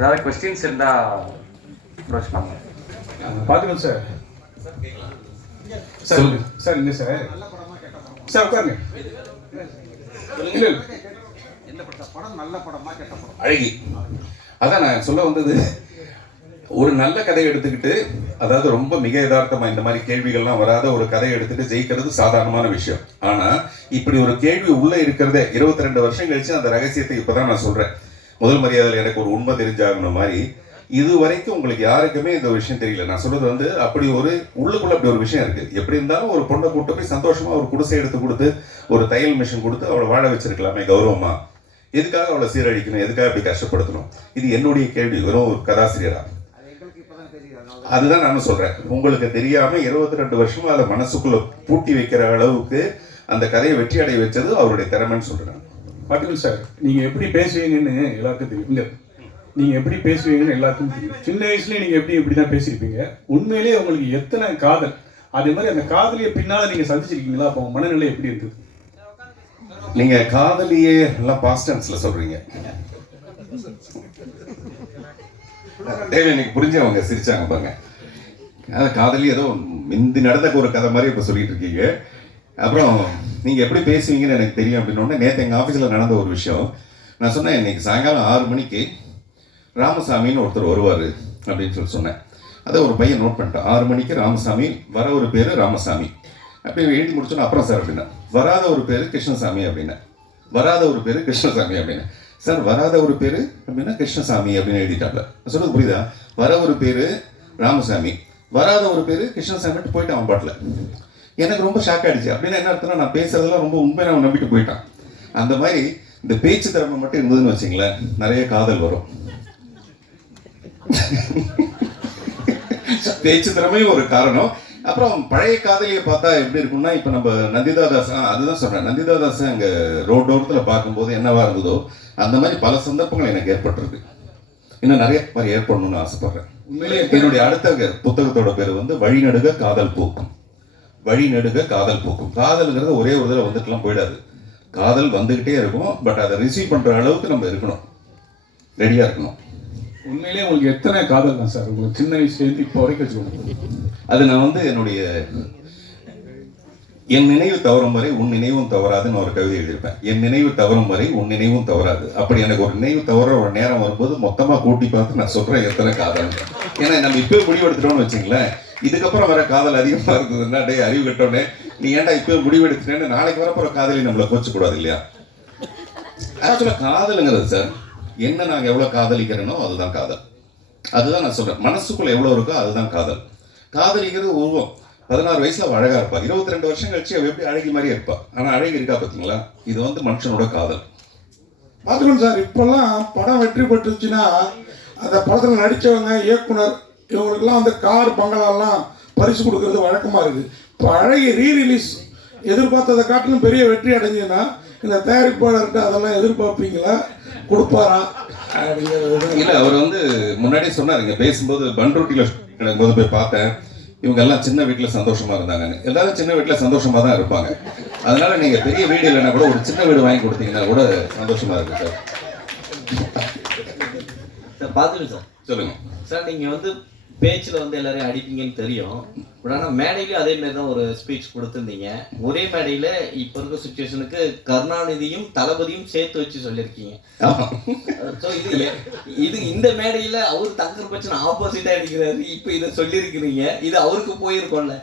ஏதாவது கொஸ்டின்ஸ் இருந்தா அப்ரோச் பண்ணுங்க. பார்த்துக்கோங்க சார். சார் சொல்லுங்க. சார் இல்லை சார். சார் உட்காருங்க. அழகி. அதான் நான் சொல்ல வந்தது. ஒரு நல்ல கதையை எடுத்துக்கிட்டு அதாவது ரொம்ப மிக யதார்த்தமா இந்த மாதிரி கேள்விகள்லாம் வராத ஒரு கதையை எடுத்துட்டு ஜெயிக்கிறது சாதாரணமான விஷயம். ஆனா இப்படி ஒரு கேள்வி உள்ள இருக்கிறதே இருபத்தி ரெண்டு வருஷம் கழிச்சு அந்த ரகசியத்தை இப்பதான் நான் சொல்றேன். முதல் மரியாதையில் எனக்கு ஒரு உண்மை தெரிஞ்சாகணும் மாதிரி இது வரைக்கும் உங்களுக்கு யாருக்குமே இந்த விஷயம் தெரியல. நான் சொல்றது வந்து அப்படி ஒரு உள்ளுக்குள்ள அப்படி ஒரு விஷயம் இருக்கு. எப்படி இருந்தாலும் ஒரு பொண்ணை கூட்டு போய் சந்தோஷமா ஒரு குடிசை எடுத்து கொடுத்து ஒரு தையல் மிஷின் கொடுத்து அவளை வாழ வச்சிருக்கலாமே கௌரவமா? எதுக்காக அவளை சீரழிக்கணும்? எதுக்காக இப்படி கஷ்டப்படுத்தணும்? இது என்னுடைய கேள்வி. வெறும் ஒரு கதாசிரியரா. அதுதான் நானும் சொல்றேன். உங்களுக்கு தெரியாம இருபத்தி ரெண்டு வருஷமா அதை மனசுக்குள்ள பூட்டி வைக்கிற அளவுக்கு அந்த கதையை வெற்றி அடைய வச்சது அவருடைய திறமைன்னு சொல்றேன். பார்த்துக்கோங்க சார் நீங்கள் எப்படி பேசுவீங்கன்னு எல்லாருக்கும் தெரியும். இல்லை நீங்கள் எப்படி பேசுவீங்கன்னு எல்லாருக்கும் தெரியும். சின்ன வயசுலேயே நீங்கள் எப்படி இப்படி தான் பேசியிருப்பீங்க? உண்மையிலேயே உங்களுக்கு எத்தனை காதல்? அதே மாதிரி அந்த காதலியை பின்னால் நீங்கள் சந்திச்சிருக்கீங்களா? அப்போ மனநிலை எப்படி இருந்தது? நீங்க காதலியே எல்லாம் பாஸ்ட் டென்ஸ்ல சொல்றீங்க. தேவை எனக்கு புரிஞ்சவங்க சிரிச்சாங்க பாருங்க. காதலி ஏதோ இந்த நடந்த ஒரு கதை மாதிரி இப்போ சொல்லிட்டு இருக்கீங்க. அப்புறம் நீங்கள் எப்படி பேசுவீங்கன்னு எனக்கு தெரியும் அப்படின்னு நேற்று எங்கள் ஆஃபீஸில் நடந்த ஒரு விஷயம். நான் சொன்னேன் இன்னைக்கு சாயங்காலம் ஆறு மணிக்கு ராமசாமின்னு ஒருத்தர் வருவார் அப்படின்னு சொல்லி சொன்னேன். அதை ஒரு பையன் நோட் பண்ணிட்டான். ஆறு மணிக்கு ராமசாமி வர ஒரு பேர் ராமசாமி. அப்படி எழுதி முடிச்சோன்னா அப்புறம் சார் அப்படின்னா வராத ஒரு பேர் கிருஷ்ணசாமி அப்படின்னா. வராத ஒரு பேர் கிருஷ்ணசாமி அப்படின்னு. சார் வராத ஒரு பேர் அப்படின்னா கிருஷ்ணசாமி அப்படின்னு எழுதிட்டாப்ல. நான் புரியுதா? வர ஒரு பேர் ராமசாமி வராத ஒரு பேர் கிருஷ்ணசாமிட்டு போயிட்டு அவன் பாட்டில். எனக்கு ரொம்ப ஷாக் ஆயிடுச்சு. அப்படின்னா என்ன அர்த்தம்னா நான் பேசுறதெல்லாம் ரொம்ப உண்மையை அவன் நம்பிட்டு போயிட்டான். அந்த மாதிரி இந்த பேச்சு திறமை மட்டும் இருந்ததுன்னு வச்சுங்களேன் நிறைய காதல் வரும். பேச்சு திறமையும் ஒரு காரணம். அப்புறம் பழைய காதலியை பார்த்தா எப்படி இருக்கும்னா இப்போ நம்ம நந்திதா ஆ, அதுதான் சொல்றேன். நந்திதா தாஸ் அங்கே ரோட்டோரத்தில் பார்க்கும்போது என்னவா இருந்ததோ அந்த மாதிரி பல சந்தர்ப்பங்கள் எனக்கு ஏற்பட்டிருக்கு. இன்னும் நிறைய மாதிரி ஏற்படணும்னு ஆசைப்படுறேன். உண்மையிலேயே என்னுடைய அடுத்த புத்தகத்தோட பேர் வந்து வழிநடுக காதல் பூக்கும். வழிநடுக காதல் பூக்கும். காதல்ங்கிறது ஒரே ஒரு தடவை வந்துட்டுலாம் போயிடாது. காதல் வந்துகிட்டே இருக்கும் பட் அதை ரிசீவ் பண்ற அளவுக்கு நம்ம இருக்கணும். ரெடியா இருக்கணும். உண்மையிலேயே உங்களுக்கு எத்தனை காதல் தான் சார்? உங்களுக்கு சின்ன வயசுலேருந்து இப்போ வரைக்கும் வச்சுக்கோங்க. அது நான் வந்து என்னுடைய என் நினைவு தவறும் வரை உன் நினைவும் தவறாதுன்னு ஒரு கவிதை எழுதியிருப்பேன். என் நினைவு தவறும் வரை உன் நினைவும் தவறாது. அப்படி எனக்கு ஒரு நினைவு தவற ஒரு நேரம் வரும்போது மொத்தமா கூட்டி பார்த்து நான் சொல்றேன் எத்தனை காதல் ஏன்னா நம்ம இப்போ முடிவெடுத்துட்டோம்னு வச்சுங்களேன். இதுக்கப்புறம் வர காதல் அதிகமா இருந்ததுன்னா டேய் அறிவு கட்டோன்னே நீ ஏன்டா இப்போ முடிவெடுத்துனேன்னு நாளைக்கு வரப்போற காதலி நம்மளை கோச்சு கூடாது இல்லையா? ஆக்சுவலா காதலுங்கிறது சார் என்ன நாங்க எவ்வளவு காதலிக்கிறேனோ அதுதான் காதல். அதுதான் நான் சொல்றேன். மனசுக்குள்ள எவ்வளவு இருக்கோ அதுதான் காதல். காதலிங்கிறது உருவம். பதினாறு வயசுல அவள் அழகா இருப்பா. இருபத்தி ரெண்டு வருஷம் கழிச்சு அவள் எப்படி அழகி மாதிரி இருப்பா. ஆனா அழகி இருக்கா பாத்தீங்களா? இது வந்து மனுஷனோட காதல். பார்த்துக்கணும் சார். இப்போல்லாம் படம் வெற்றி பெற்றுச்சுன்னா அந்த படத்தில் நடித்தவங்க இயக்குனர் இவங்களுக்கெல்லாம் வந்து கார் பங்களாலாம் பரிசு கொடுக்கறது வழக்கமாக இருக்குது. இப்போ அழகி ரீ ரிலீஸ் எதிர்பார்த்ததை காட்டிலும் பெரிய வெற்றி அடைஞ்சுன்னா இந்த தயாரிப்பாளர்கிட்ட அதெல்லாம் எதிர்பார்ப்பீங்களா? கொடுப்பாரா? இல்ல அவர் வந்து முன்னாடியே சொன்னார். இங்க பேசும்போது பண்ருட்டியில போது போய் பார்த்தேன். இவங்க எல்லாம் சின்ன வீட்டுல சந்தோஷமா இருந்தாங்கன்னு எல்லாரும் சின்ன வீட்டுல சந்தோஷமா தான் இருப்பாங்க. அதனால நீங்க பெரிய வீடு இல்லைன்னா கூட ஒரு சின்ன வீடு வாங்கி கொடுத்தீங்கன்னா கூட சந்தோஷமா இருக்கு சார். சார் பார்த்துட்டு சார். சொல்லுங்க. சார் நீங்கள் வந்து பேச்சில் வந்து எல்லாரையும் அடிப்பீங்கன்னு தெரியும். பட் ஆனால் மேடையிலையும் அதே மாதிரி தான் ஒரு ஸ்பீச் கொடுத்துருந்தீங்க. ஒரே மேடையில் இப்போ இருக்க சுச்சுவேஷனுக்கு கருணாநிதியும் தளபதியும் சேர்த்து வச்சு சொல்லியிருக்கீங்க. ஸோ இது இது இந்த மேடையில் அவர் தங்கர் பச்சன் ஆப்போசிட்டாக அடிக்கிறாரு இப்போ இதை சொல்லியிருக்கிறீங்க. இது அவருக்கு போயிருக்கோம்ல.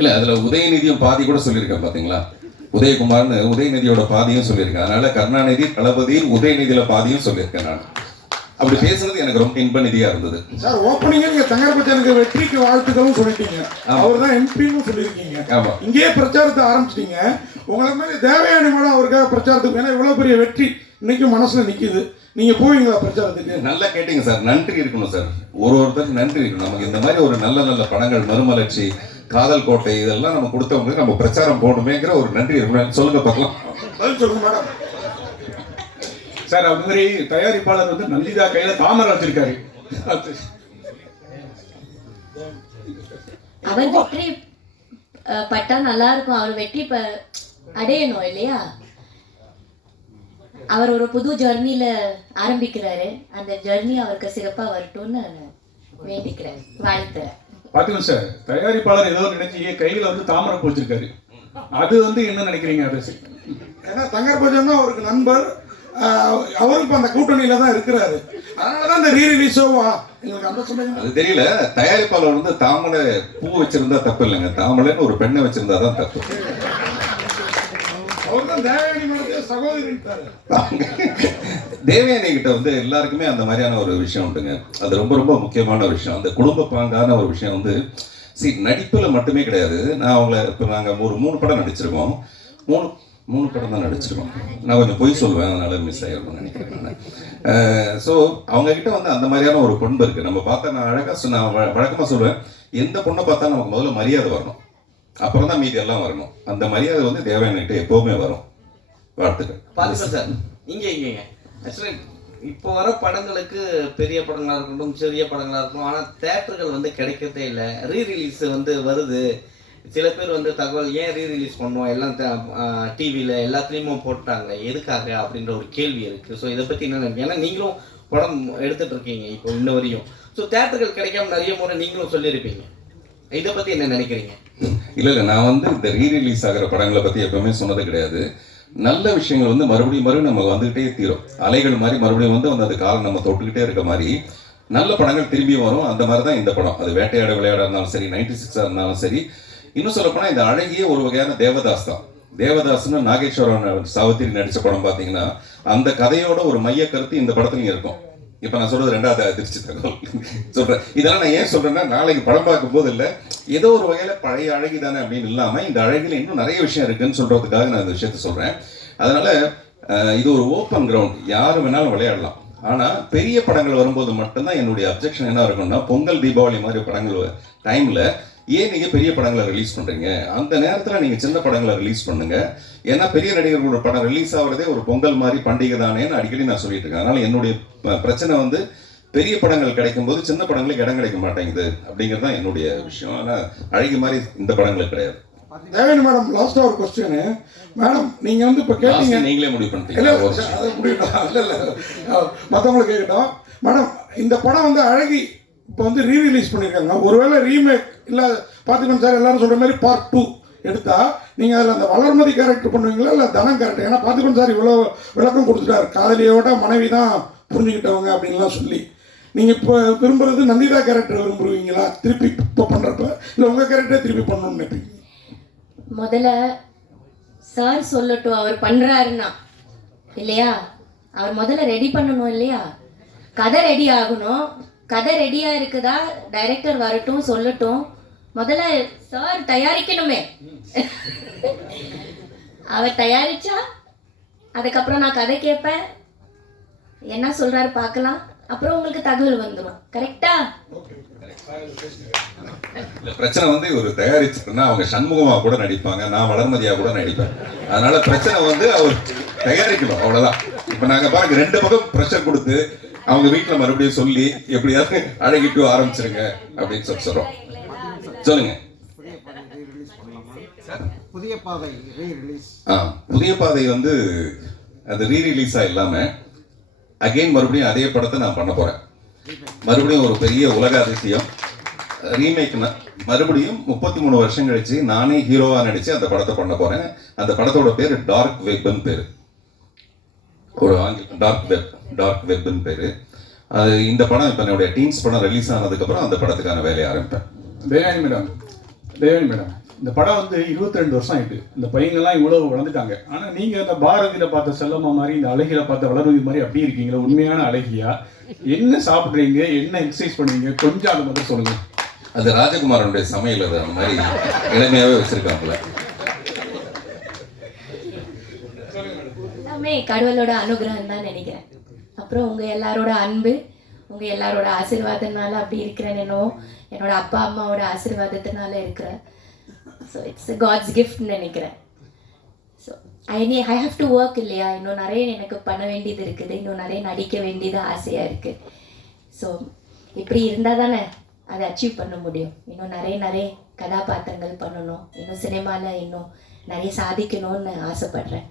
இல்ல அதுல உதயநிதியும் பாதி கூட சொல்லியிருக்கேன் பாத்தீங்களா? உதயகுமார்னு உதயநிதியோட பாதியும் சொல்லியிருக்கேன் அதனால கருணாநிதி தளபதி உதயநிதியில பாதியும் சொல்லியிருக்கேன் நான். அப்படி பேசுறது எனக்கு ரொம்ப இன்ப நிதியா இருந்தது. சார் ஓப்பனிங்கே நீங்கள் தங்கரபச்சனுக்கு வெற்றிக்கு வாழ்த்துக்களும் சொல்லிட்டீங்க. அவர் தான் எம்பின்னு சொல்லியிருக்கீங்க. ஆமா. இங்கேயே பிரச்சாரத்தை ஆரம்பிச்சிட்டீங்க. உங்களை மாதிரி தேவயானி மேடம் அவருக்காக பிரச்சாரத்துக்கு ஏன்னா இவ்வளோ பெரிய வெற்றி இன்னைக்கும் மனசுல நிக்குது. நீங்க போவீங்களா பிரச்சாரத்துக்கு? நல்லா கேட்டீங்க சார். நன்றி இருக்கணும் சார். ஒரு ஒருத்தருக்கு நன்றி இருக்கணும். நமக்கு இந்த மாதிரி ஒரு நல்ல நல்ல படங்கள் மறுமலர்ச்சி காதல் கோட்டை இதெல்லாம் நம்ம கொடுத்தவங்களுக்கு நம்ம பிரச்சாரம் போடணுமேங்கிற ஒரு நன்றி இருக்கணும். சொல்லுங்க பார்க்கலாம். சொல்லுங்க மேடம் சார் அது மாதிரி தயாரிப்பாளர் வந்து நந்திதா கையில தாமரை வச்சிருக்காரு. அது. அவர் வெற்றி பட்டா நல்லா இருக்கும். அவர் வெற்றி அடையணும் இல்லையா? அவர் ஒரு புது ஜர்னியில் ஆரம்பிக்கிறாரு. அந்த ஜர்னி அவருக்கு சிறப்பாக வரட்டும்னு வேண்டிக்கிறேன். வாழ்த்துறேன். பாத்துக்கோங்க சார் தயாரிப்பாளர் ஏதோ நினைச்சு கையில வந்து தாமரை பூ வச்சிருக்காரு. அது வந்து என்ன நினைக்கிறீங்க அதை. ஏன்னா தங்கர் தான் அவருக்கு நண்பர். அவரும் இப்போ அந்த கூட்டணியில தான் இருக்கிறாரு. அதனால தான் இந்த ரீ ரிலீஸோவா எங்களுக்கு அந்த அது தெரியல. தயாரிப்பாளர் வந்து தாமரை பூ வச்சிருந்தா தப்பு இல்லைங்க. தாமரைன்னு ஒரு பெண்ணை வச்சிருந்தா தான் தப்பு. தேவயானி கிட்ட வந்து எல்லாருக்குமே அந்த மாதிரியான ஒரு விஷயம் உண்டுங்க. அது ரொம்ப ரொம்ப முக்கியமான விஷயம். அந்த குடும்ப பாங்கான ஒரு விஷயம் வந்து சி நடிப்பில் மட்டுமே கிடையாது. நான் அவங்கள இப்போ நாங்கள் ஒரு மூணு படம் நடிச்சிருக்கோம். மூணு மூணு படம் தான் நடிச்சிருக்கோம். நான் கொஞ்சம் பொய் சொல்லுவேன் அதனால மிஸ் ஆகிருக்கும்னு நினைக்கிறேன் நான். ஸோ அவங்கக்கிட்ட வந்து அந்த மாதிரியான ஒரு பண்பு இருக்குது நம்ம பார்த்தா நான் அழகாக நான் வழக்கமாக சொல்லுவேன் எந்த பொண்ணை பார்த்தா நமக்கு முதல்ல மரியாதை வரணும். அப்புறம் தான் மீதி எல்லாம் வரணும். அந்த மரியாதை வந்து தேவயானிகிட்ட எப்போவுமே வரும். வாழ்த்துக்கள். பார்த்துக்கோ சார். இங்கே இங்கேங்க ஆக்சுவலி இப்போ வர படங்களுக்கு பெரிய படங்களாக இருக்கட்டும் சிறிய படங்களாக இருக்கட்டும் ஆனால் தேட்டர்கள் வந்து கிடைக்கிறதே இல்லை. ரீ ரிலீஸ் வந்து வருது. சில பேர் வந்து தகவல் ஏன் ரீ ரிலீஸ் பண்ணோம்? எல்லாம் டிவியில் எல்லாத்துலேயுமே போட்டாங்க. எதுக்காக? அப்படின்ற ஒரு கேள்வி இருக்குது ஸோ இதை பற்றி என்ன நினைக்கிறீங்க ஏன்னா நீங்களும் படம் எடுத்துகிட்டு இருக்கீங்க இப்போ இன்ன வரையும். ஸோ தேட்டர்கள் கிடைக்காம நிறைய முறை நீங்களும் சொல்லியிருப்பீங்க. இதை பற்றி என்ன நினைக்கிறீங்க? இல்லை இல்லை. நான் வந்து இந்த ரீ ரிலீஸ் ஆகிற படங்களை பற்றி எப்பவுமே சொன்னது கிடையாது. நல்ல விஷயங்கள் வந்து மறுபடியும் மறுபடியும் நமக்கு வந்துகிட்டே தீரும். அலைகள் மாதிரி மறுபடியும் வந்து வந்து அது காலம் நம்ம தொட்டுக்கிட்டே இருக்க மாதிரி நல்ல படங்கள் திரும்பியும் வரும். அந்த மாதிரி தான் இந்த படம். அது வேட்டையாட விளையாட இருந்தாலும் சரி நைன்டி சிக்ஸாக இருந்தாலும் சரி இன்னும் சொல்லப்போனால் இந்த அழகிய ஒரு வகையான தேவதாஸ் தான். தேவதாஸ்னு நாகேஸ்வரன் சாவித்திரி நடித்த படம் பார்த்தீங்கன்னா அந்த கதையோட ஒரு மைய கருத்து இந்த படத்துலையும் இருக்கும். இப்போ நான் சொல்றது ரெண்டாவது அதிர்ச்சி தகவல் சொல்றேன். இதெல்லாம் நான் ஏன் சொல்றேன்னா நாளைக்கு படம் பார்க்கும் போது இல்லை ஏதோ ஒரு வகையில பழைய அழகி தானே அப்படின்னு இல்லாம இந்த அழகில இன்னும் நிறைய விஷயம் இருக்குன்னு சொல்றதுக்காக நான் இந்த விஷயத்த சொல்றேன். அதனால இது ஒரு ஓப்பன் கிரவுண்ட் யாரு வேணாலும் விளையாடலாம். ஆனா பெரிய படங்கள் வரும்போது மட்டும்தான் என்னுடைய அப்ஜெக்ஷன் என்ன இருக்கும்னா பொங்கல் தீபாவளி மாதிரி படங்கள் டைம்ல ஏன் நீங்க பெரிய படங்களை ரிலீஸ் பண்றீங்க? அந்த நேரத்துல நீங்க சின்ன படங்களை ரிலீஸ் பண்ணுங்க. ஏன்னா பெரிய நடிகர்களோட படம் ரிலீஸ் ஆகுறதே ஒரு பொங்கல் மாதிரி பண்டிகை தானேன்னு அடிக்கடி நான் சொல்லிட்டு இருக்கேன். அதனால என்னுடைய பிரச்சனை வந்து பெரிய படங்கள் கிடைக்கும் போது சின்ன படங்களுக்கு இடம் கிடைக்க மாட்டேங்குது அப்படிங்கிறது தான் என்னுடைய விஷயம். ஆனா அழகி மாதிரி இந்த படங்களுக்கு கிடையாது. தேவயானி மேடம் லாஸ்டா ஒரு கொஸ்டின் மேடம் நீங்க வந்து இப்போ கேட்டீங்க. நீங்களே முடிவு பண்ணிட்டீங்க. இல்ல, இல்ல இல்ல. மற்றவங்களுக்கு கேட்கட்டும் மேடம் இந்த படம் வந்து அழகி இப்போ வந்து ரீ ரிலீஸ் பண்ணியிருக்காங்க ஒருவேளை ரீமேக் இல்லை பார்த்துக்கணும் சார் எல்லாரும் சொல்கிற மாதிரி பார்ட் டூ எடுத்தால் நீங்கள் அதில் அந்த வளர்மதி கேரக்டர் பண்ணுவீங்களா இல்லை தனம் கேரக்டர் ஏன்னா பார்த்துக்கணும் சார் இவ்வளோ விளக்கம் கொடுத்துட்டாரு. காதலியோட மனைவி தான் புரிஞ்சுக்கிட்டவங்க அப்படின்லாம் சொல்லி. நீங்கள் இப்போ விரும்புறது நந்திதா கேரக்டர் விரும்புவீங்களா? திருப்பி இப்போ பண்ணுறப்ப இல்லை உங்கள் கேரக்டரை திருப்பி பண்ணணும்னு நினைப்பீங்க? முதல்ல சார் சொல்லட்டும் அவர் பண்ணுறாருன்னா இல்லையா? அவர் முதல்ல ரெடி பண்ணணும் இல்லையா? கதை ரெடி ஆகணும். கதை ரெடியா இருக்குதா? டைரக்டர் வரட்டும் சொல்லட்டும். முதல்ல சார் தயாரிக்கணுமே. அவர் தயாரிச்சா அதுக்கப்புறம் நான் கதை கேட்பேன். என்ன சொல்றாரு பார்க்கலாம். அப்புறம் உங்களுக்கு தகவல் வந்துடும் கரெக்டா பிரச்சனை வந்து இவர் தயாரிச்சிருந்தா அவங்க சண்முகமா கூட நடிப்பாங்க நான் வளர்மதியா கூட நடிப்பேன். அதனால பிரச்சனை வந்து அவர் தயாரிக்கணும் அவ்வளவுதான். இப்ப நாங்க பாருங்க ரெண்டு பக்கம் ப்ரெஷர் கொடுத்து அவங்க வீட்டுல மறுபடியும் சொல்லி எப்படியாவது அழகிட்டு ஆரம்பிச்சிருங்க அப்படின்னு சொல்லி சொல்றோம். சொல்லுங்க. புதிய பாதை ஆ, புதிய பாதை வந்து அது ரீ ரிலீஸா இல்லாம அகைன் மறுபடியும் அதே படத்தை நான் பண்ண போறேன். மறுபடியும் ஒரு பெரிய உலக அதிசயம். ரீமேக் மறுபடியும் முப்பத்தி மூணு வருஷம் கழிச்சு நானே ஹீரோவா நடிச்சு அந்த படத்தை பண்ண போறேன். அந்த படத்தோட பேரு டார்க் வெப்னு பேரு. ஒரு ஆங்கில டார்க் வெப் டார்க் வெப்னு பேரு. அது இந்த படம் இப்போ என்னுடைய டீன்ஸ் படம் ரிலீஸ் ஆனதுக்கப்புறம் அந்த படத்துக்கான வேலையை ஆரம்பிப்பேன். தேவானி மேடம். தேவானி மேடம். இந்த படம் வந்து 22 வருஷம் ஆயிட்டு. இந்த பையங்கள்லாம் இவ்வளவு வளர்ந்துட்டாங்க. ஆனா நீங்க இந்த பாரதியில பார்த்த செல்லம்மா மாதிரி இந்த அழகில பார்த்த வளர்மதி மாதிரி அப்படி இருக்கீங்களா? உண்மையான அழகியா? என்ன சாப்பிடுறீங்க? என்ன எக்ஸசைஸ் பண்ணுவீங்க? கொஞ்சம் அதை மட்டும் சொல்லுங்க. அது ராஜகுமாரனுடைய சமையல் அது அந்த மாதிரி இளமையாவே வச்சிருக்காங்களே எல்லாமே கடவுளோட அனுகிரகம் தான் நினைக்கிறேன். அப்புறம் உங்கள் எல்லாரோட அன்பு உங்கள் எல்லாரோட ஆசீர்வாதத்தினால அப்படி இருக்கிறேன் என்னோ. என்னோட அப்பா அம்மாவோட ஆசீர்வாதத்தினால இருக்கிறேன். ஸோ இட்ஸ் காட்ஸ் கிஃப்ட்னு நினைக்கிறேன். ஸோ ஐ நீ ஐ ஹாவ் டு ஒர்க் இல்லையா? இன்னும் நிறைய எனக்கு பண்ண வேண்டியது இருக்குது. இன்னும் நிறைய நடிக்க வேண்டியது ஆசையாக இருக்குது ஸோ இப்படி இருந்தால் தானே அதை அச்சீவ் பண்ண முடியும். இன்னும் நிறைய நிறைய கதாபாத்திரங்கள் பண்ணணும். இன்னும் சினிமாவில் இன்னும் நிறைய சாதிக்கணும்னு ஆசைப்படுறேன்.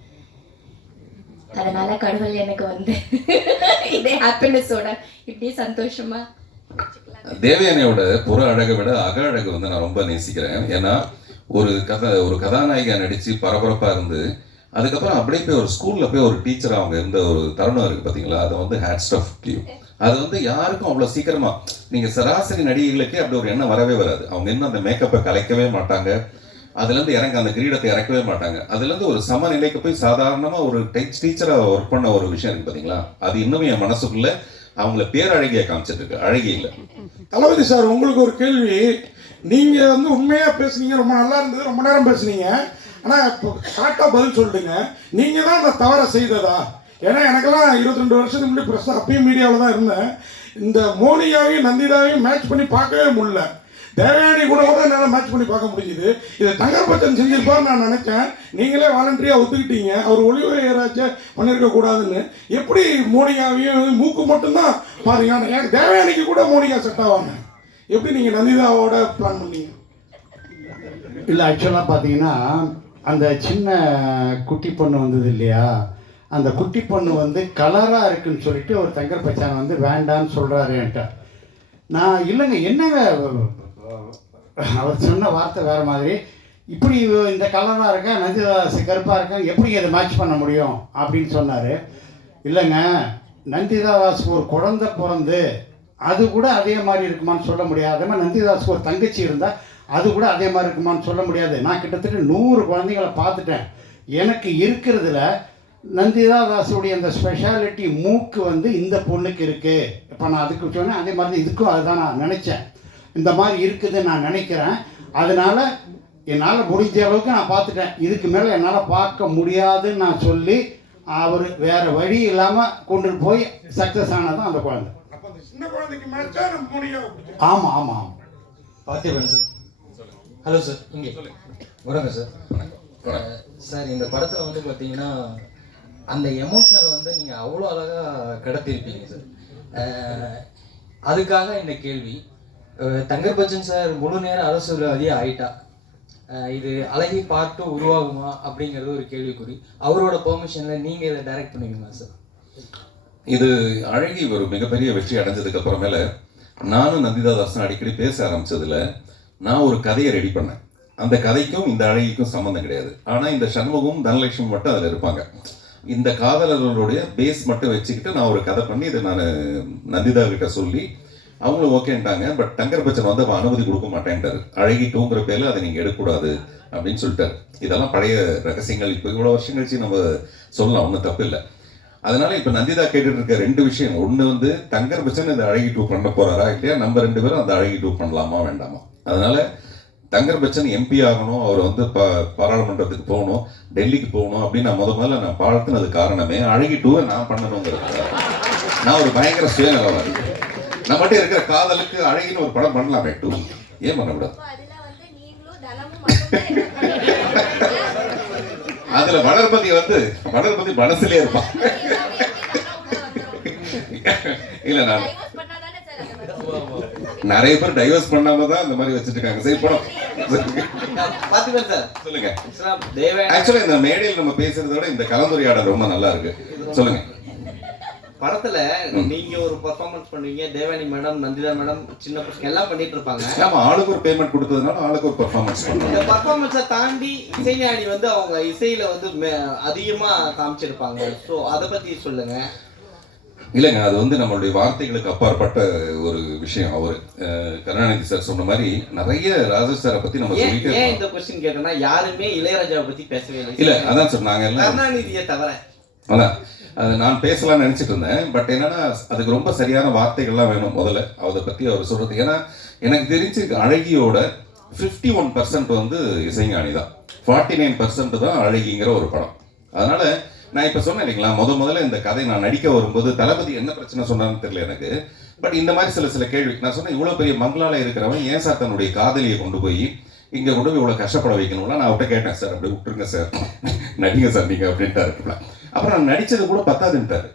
அதனால கடவுள் எனக்கு வந்து இதே ஹாப்பினஸோட இப்படி சந்தோஷமா தேவயானியோட புற அழகை விட அக அழகு வந்து நான் ரொம்ப நேசிக்கிறேன். ஏன்னா ஒரு கதை ஒரு கதாநாயகா நடிச்சு பரபரப்பா இருந்து அதுக்கப்புறம் அப்படியே போய் ஒரு ஸ்கூல்ல போய் ஒரு டீச்சர் அவங்க இருந்த ஒரு தருணம் இருக்கு பாத்தீங்களா? அதை வந்து ஹேட் ஸ்டஃப் கியூ அது வந்து யாருக்கும் அவ்வளவு சீக்கிரமா நீங்க சராசரி நடிகைகளுக்கே அப்படி ஒரு எண்ணம் வரவே வராது. அவங்க இன்னும் அந்த மேக்கப்பை கலைக்கவே மாட்டாங்க. அதுலேருந்து இறங்க அந்த கிரீடத்தை இறக்கவே மாட்டாங்க. அதுலேருந்து ஒரு சமநிலைக்கு போய் சாதாரணமாக ஒரு டீச்சரா ஒர்க் பண்ண ஒரு விஷயம் இருக்கு பார்த்தீங்களா அது இன்னும் என் மனசுக்குள்ள அவங்கள பேரழகியை காமிச்சிட்டு இருக்கு அழகி இல்லை. தளபதி சார் உங்களுக்கு ஒரு கேள்வி. நீங்கள் வந்து உண்மையாக பேசுனீங்க ரொம்ப நல்லா இருந்தது ரொம்ப நேரம் பேசுனீங்க. ஆனால் இப்போ கரெக்டாக பதில் சொல்லிட்டுங்க நீங்கள் தான் அந்த தவறை செய்ததா? ஏன்னா எனக்கெல்லாம் இருபத்தி ரெண்டு வருஷத்துக்கு முன்னாடி ப்ரெஸ் அப்பயும் மீடியாவில் தான் இருந்தேன். இந்த மோனியாவையும் நந்திதாவையும் மேட்ச் பண்ணி பார்க்கவே முடியல. தேவையானி கூட கூட என்னால் மேட்ச் பண்ணி பார்க்க முடிஞ்சுது. இதை தங்கர்பச்சன் செஞ்சிருப்பார் நான் நினைச்சேன். நீங்களே வாலண்டரியாக ஒத்துக்கிட்டீங்க. அவர் ஒளிவுரையராச்சே பண்ணியிருக்க கூடாதுன்னு. எப்படி மோனிகாவையும் மூக்கு மட்டும்தான் பாருங்க. ஏன் எனக்கு கூட மோனிகா செட் ஆவாங்க. எப்படி நீங்கள் நந்திதாவோட பிளான் பண்ணீங்க? இல்லை ஆக்சுவலாக பார்த்தீங்கன்னா அந்த சின்ன குட்டி பொண்ணு வந்தது இல்லையா? அந்த குட்டி பொண்ணு வந்து கலராக இருக்குன்னு சொல்லிட்டு ஒரு தங்கர் பச்சான் வந்து வேண்டான்னு சொல்கிறாரு என்கிட்ட. நான் இல்லைங்க என்னங்க அவர் சொன்ன வார்த்தை வேறு மாதிரி. இப்படி இந்த கலராக இருக்கேன் நந்திதாஸ் கருப்பாக இருக்கேன் எப்படி இதை மேட்ச் பண்ண முடியும் அப்படின்னு சொன்னார். இல்லைங்க நந்திதாஸ்க்கு ஒரு குழந்தை பிறந்து அது கூட அதே மாதிரி இருக்குமான்னு சொல்ல முடியாது. அதே மாதிரி நந்திதாஸ் ஒரு தங்கச்சி இருந்தால் அது கூட அதே மாதிரி இருக்குமான்னு சொல்ல முடியாது. நான் கிட்டத்தட்ட நூறு குழந்தைகளை பார்த்துட்டேன். எனக்கு இருக்கிறதுல நந்திதாதாஸுடைய அந்த ஸ்பெஷாலிட்டி மூக்கு வந்து இந்த பொண்ணுக்கு இருக்குது இப்போ நான் அதுக்கு சொன்னேன் அதே மாதிரி இதுக்கும் அதுதான் நான் நினச்சேன். இந்த மாதிரி இருக்குதுன்னு நான் நினைக்கிறேன். அதனால் என்னால் முடிஞ்ச அளவுக்கு நான் பார்த்துட்டேன். இதுக்கு மேலே என்னால் பார்க்க முடியாதுன்னு நான் சொல்லி அவர் வேறு வழி இல்லாமல் கொண்டு போய் சக்ஸஸ் ஆனதான் அந்த குழந்தை. ஆமாம் ஆமாம் ஆமாம் பார்த்திபன் சார்? ஹலோ சார் இங்கே. வணக்கம் சார். சார் இந்த படத்தில் வந்து பார்த்தீங்கன்னா அந்த எமோஷனல் வந்து நீங்கள் அவ்வளோ அழகாக கடத்திருப்பீங்க சார். அதுக்காக இந்த கேள்வி தங்கர் பச்சன் சார் முழு நேரம் அரசியல்வாதியாக ஆயிட்டா. இது அழகி பார்ட்டு உருவாகுமா அப்படிங்கிறது ஒரு கேள்விக்குறி. அவரோட பெர்மிஷனில் நீங்கள் இதை டைரக்ட் பண்ணுவீங்களா சார் இது அழகி ஒரு மிகப்பெரிய வெற்றி அடைஞ்சதுக்கு அப்புறமேல நானும் நந்திதா தாசன் அடிக்கடி பேச ஆரம்பிச்சதுல நான் ஒரு கதையை ரெடி பண்ணேன். அந்த கதைக்கும் இந்த அழகிக்கும் சம்மந்தம் கிடையாது. ஆனா இந்த சண்முகம் தனலட்சுமி மட்டும் அதில் இருப்பாங்க. இந்த காதலர்களுடைய பேஸ் மட்டும் வச்சுக்கிட்டு நான் ஒரு கதை பண்ணி இதை நான் நந்திதா கிட்ட சொல்லி அவங்களும் ஓகேன்ட்டாங்க பட் தங்கர் பச்சன் வந்து அவன் அனுமதி கொடுக்க மாட்டேன்ட்டார். அழகி டூங்கிற பேரில் அதை நீங்கள் எடுக்கக்கூடாது அப்படின்னு சொல்லிட்டார். இதெல்லாம் பழைய ரகசியங்கள். இப்போ இவ்வளோ வருஷம் கழிச்சு நம்ம சொல்லலாம் ஒன்றும் தப்பு இல்லை. அதனால இப்போ நந்திதா கேட்டுட்டு இருக்க ரெண்டு விஷயம். ஒன்று வந்து தங்கர் பச்சன் இந்த அழகி டூ பண்ண போறாரா இல்லையா? நம்ம ரெண்டு பேரும் அந்த அழகி டூ பண்ணலாமா வேண்டாமா? அதனால தங்கர் பச்சன் எம்பி ஆகணும் அவர் வந்து ப பாராளுமன்றத்துக்கு போகணும் டெல்லிக்கு போகணும் அப்படின்னு நான் முத முதல்ல நான் பாழ்த்தினது காரணமே அழகி டூவை நான் பண்ணணுங்கிறது. நான் ஒரு பயங்கர சுயநலவாதி. நம்மகிட்ட இருக்கிற காதலுக்கு அழகின்னு ஒரு படம் பண்ணலாமே. டூ ஏன் பண்ணக்கூடாது? அதுல வளர்பதி வந்து வளர்பதி மனசுலயே இருப்பான் இல்ல நான் நிறைய பேர் டைவர்ஸ் பண்ணாம தான் இந்த மாதிரி வச்சிட்டு இருக்காங்க. சரி படம் சொல்லுங்க. ஆக்சுவலா இந்த மேடையில் நம்ம பேசுறதை விட இந்த கலந்துரையாடல் ரொம்ப நல்லா இருக்கு. சொல்லுங்க. படத்துல நீங்க ஒரு பெர்ஃபார்மன்ஸ் பண்ணுவீங்க. தேவானி மேடம் நந்திதா மேடம் சின்ன பசங்க எல்லாம் பண்ணிட்டு இருப்பாங்க. ஆமா ஆளுக்கு ஒரு பேமெண்ட் கொடுத்ததுனால ஆளுக்கு ஒரு பெர்ஃபார்மன்ஸ் இந்த பர்ஃபார்மன்ஸை தாண்டி இசைஞானி வந்து அவங்க இசையில வந்து அதிகமா காமிச்சிருப்பாங்க. ஸோ அதை பத்தி சொல்லுங்க. இல்லைங்க அது வந்து நம்மளுடைய வார்த்தைகளுக்கு அப்பாற்பட்ட ஒரு விஷயம். அவர் கருணாநிதி சார் சொன்ன மாதிரி நிறைய சாரை பத்தி நம்ம சொல்லிட்டே இந்த கொஸ்டின் கேட்டேன்னா யாருமே இளையராஜாவை பத்தி பேசவே இல்லை. இல்ல அதான் சார் நாங்க எல்லாம் கருணாநிதியை தவிர. அதான். அது நான் பேசலாம்னு நினச்சிட்டு இருந்தேன். பட் என்னன்னா அதுக்கு ரொம்ப சரியான வார்த்தைகள்லாம் வேணும் முதல்ல. அதை பற்றி அவர் சொல்கிறது ஏன்னா எனக்கு தெரிஞ்சு அழகியோட 51% ஒன் பர்சன்ட் வந்து இசைஞானி தான். ஃபார்ட்டி நைன் பர்சன்ட் தான் அழகிங்கிற ஒரு படம். அதனால் நான் இப்போ சொன்னேன் இல்லைங்களா முத முதல்ல இந்த கதை நான் நடிக்க வரும்போது தளபதி என்ன பிரச்சனை சொன்னான்னு தெரியல எனக்கு. பட் இந்த மாதிரி சில சில கேள்வி நான் சொன்னேன் இவ்வளோ பெரிய மங்களால இருக்கிறவன் ஏன் சார் தன்னுடைய காதலியை கொண்டு போய் இங்கே கொண்டு போய் இவ்வளோ கஷ்டப்பட வைக்கணும்ல நான் அவர்கிட்ட கேட்டேன் சார் அப்படி விட்டுருங்க சார். நடிங்க சார் நீங்கள் அப்படின்ட்டு இருக்கலாம் அப்புறம் நான் நடித்தது கூட பத்தாதுன்ட்டார்.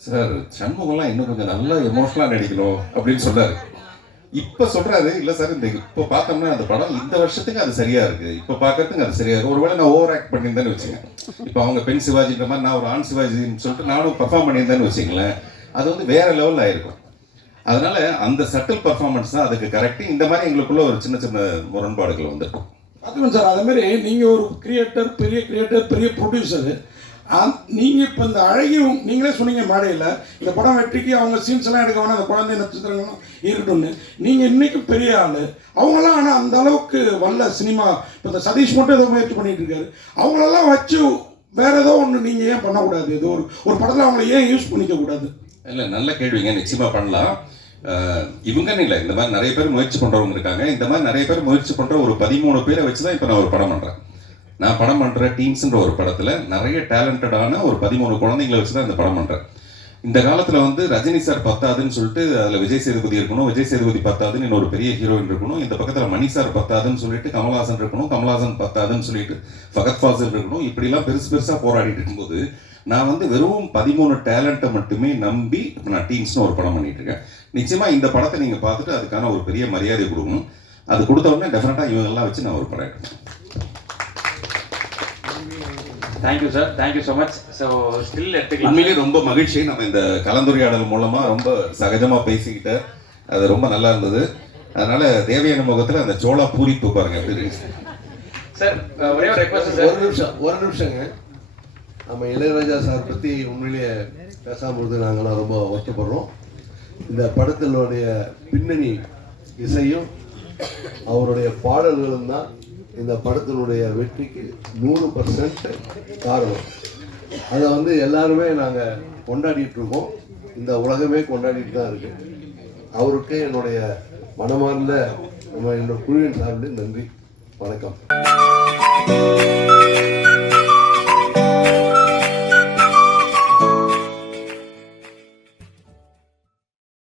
சார் சண்முகம்லாம் இன்னும் கொஞ்சம் நல்லா எமோஷனலாக நடிக்கணும் அப்படின்னு சொன்னார். இப்போ சொல்கிறாரு இல்லை சார் இந்த இப்போ பார்த்தோம்னா அந்த படம் இந்த வருஷத்துக்கு அது சரியாக இருக்குது இப்போ பார்க்கறதுக்கு அது சரியாக இருக்குது ஒருவேளை நான் ஓவர் ஆக்ட் பண்ணியிருந்தேன்னு வச்சுக்கேன். இப்போ அவங்க பெண் சிவாஜின்ற மாதிரி நான் ஒரு ஆண் சிவாஜின்னு சொல்லிட்டு நானும் பெர்ஃபார்ம் பண்ணியிருந்தேன்னு வச்சுங்களேன் அது வந்து வேற லெவலில் ஆயிருக்கும். அதனால அந்த சட்டில் பர்ஃபார்மன்ஸ் தான் அதுக்கு கரெக்ட் இந்த மாதிரி எங்களுக்குள்ள ஒரு சின்ன சின்ன முரண்பாடுகள் வந்திருக்கும். அதுவும் சார். அதே மாதிரி நீங்கள் ஒரு கிரியேட்டர் பெரிய கிரியேட்டர் பெரிய ப்ரொடியூசரு நீங்கள் இப்போ இந்த அழகியும் நீங்களே சொன்னீங்க மேடையில் இந்த படம் வெற்றிக்கு அவங்க சீன்ஸ் எல்லாம் எடுக்க வேணாம் அந்த குழந்தை நட்சத்திரங்களும் இருக்கட்டும்னு. நீங்கள் இன்னைக்கும் பெரிய ஆள். அவங்களாம் ஆனால் அந்த அளவுக்கு வல்ல சினிமா இப்போ இந்த சதீஷ் மட்டும் ஏதோ முயற்சி பண்ணிட்டு இருக்காரு. அவங்களெல்லாம் வச்சு வேற ஏதோ ஒன்று நீங்கள் ஏன் பண்ணக்கூடாது? ஏதோ ஒரு ஒரு படத்தில் அவங்கள ஏன் யூஸ் பண்ணிக்க கூடாது? இல்ல நல்ல கேள்விங்க நிச்சயமா பண்ணலாம். இவங்கன்னு இல்லை இந்த மாதிரி நிறைய பேர் முயற்சி பண்றவங்க இருக்காங்க. இந்த மாதிரி நிறைய பேர் முயற்சி பண்ற ஒரு பதிமூணு பேரை வச்சு தான் இப்போ நான் ஒரு படம் பண்றேன். நான் படம் பண்ணுற டீம்ஸ்ன்ற ஒரு படத்தில் நிறைய டேலண்டடான ஒரு பதிமூணு குழந்தைங்களை வச்சு தான் இந்த படம் பண்ணுறேன் இந்த காலத்தில் வந்து ரஜினி சார் பத்தாதுன்னு சொல்லிட்டு அதில் விஜய் சேதுபதி இருக்கணும் விஜய் சேதுபதி பத்தாதுன்னு இன்னொரு பெரிய ஹீரோயின் இருக்கணும் இந்த பக்கத்தில் மணி சார் பத்தாதுன்னு சொல்லிட்டு கமல்ஹாசன் இருக்கணும் கமல்ஹாசன் பத்தாதுன்னு சொல்லிட்டு ஃபகத் ஃபாசில் இருக்கணும் இப்படிலாம் பெருசு பெருசாக போராடிட்டு இருக்கும்போது நான் வந்து வெறும் பதிமூணு டேலண்ட்டை மட்டுமே நம்பி இப்போ நான் டீம்ஸ்னு ஒரு படம் பண்ணிட்டு இருக்கேன். நிச்சயமாக இந்த படத்தை நீங்கள் பார்த்துட்டு அதுக்கான ஒரு பெரிய மரியாதை கொடுக்கணும். அது கொடுத்த உடனே டெஃபினட்டாக இவங்கெல்லாம் வச்சு நான் ஒரு படம் எடுக்கணும் thank you sir thank you so much so still எடுத்துக்கலாம்? உண்மையிலேயே ரொம்ப மகிழ்ச்சி. நம்ம இந்த கலந்துரையாடல் மூலமா ரொம்ப சகஜமா பேசிக்கிட்டு அது ரொம்ப நல்லா இருந்தது. அதனால தேவையான முகத்துல அந்த சோளா பூரிப்பு பாருங்க எப்படி சார் ஒரே ஒரு ரெக்வஸ்ட் சார் ஒரு நிமிஷம் ஒரு நிமிஷங்க. நம்ம இளையராஜா சார் பற்றி உண்மையிலேயே பேசாமறது நாங்களாம் ரொம்ப வருத்தப்படுறோம். இந்த படத்தினுடைய பின்னணி இசையும் அவருடைய பாடல்களும் தான் இந்த படத்தினுடைய வெற்றிக்கு நூறு பர்சன்ட் காரணம். அதை வந்து எல்லாருமே நாங்கள் கொண்டாடிட்டு இருக்கோம் இந்த உலகமே கொண்டாடிட்டு தான் இருக்கு. அவருக்கு என்னுடைய மனமார்ந்த நம்ம என்னோட குழுவின் சார்பில் நன்றி வணக்கம்.